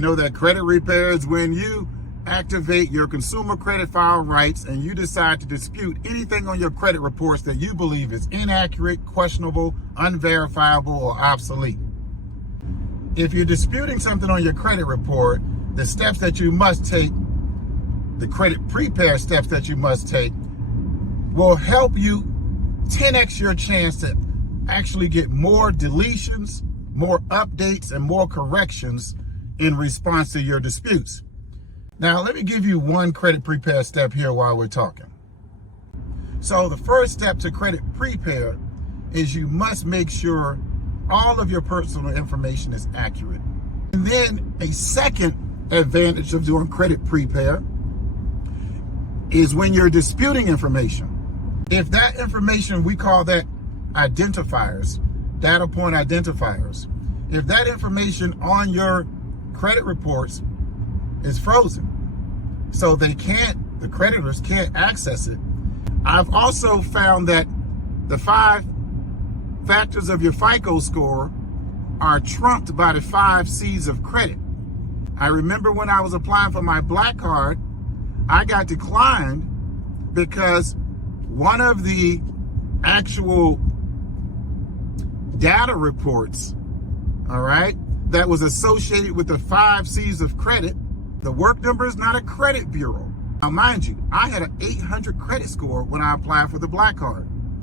You know that credit repair is when you activate your consumer credit file rights and you decide to dispute anything on your credit reports that you believe is inaccurate, questionable, unverifiable, or obsolete. If you're disputing something on your credit report, the steps that you must take, the credit prepare steps that you must take, will help you 10x your chance to actually get more deletions, more updates, and more corrections in response to your disputes. Now, let me give you one credit prepare step here while we're talking. So the first step to credit prepare is you must make sure all of your personal information is accurate. And then a second advantage of doing credit prepare is when you're disputing information. If that information, we call that identifiers, data point identifiers. If that information on your credit reports is frozen, so the creditors can't access it. I've also found that the 5 factors of your FICO score are trumped by the 5 C's of credit. I remember when I was applying for my Black Card, I got declined because one of the actual data reports, all right, that was associated with the 5 C's of credit, the work number is not a credit bureau. Now, mind you, I had an 800 credit score when I applied for the Black Card.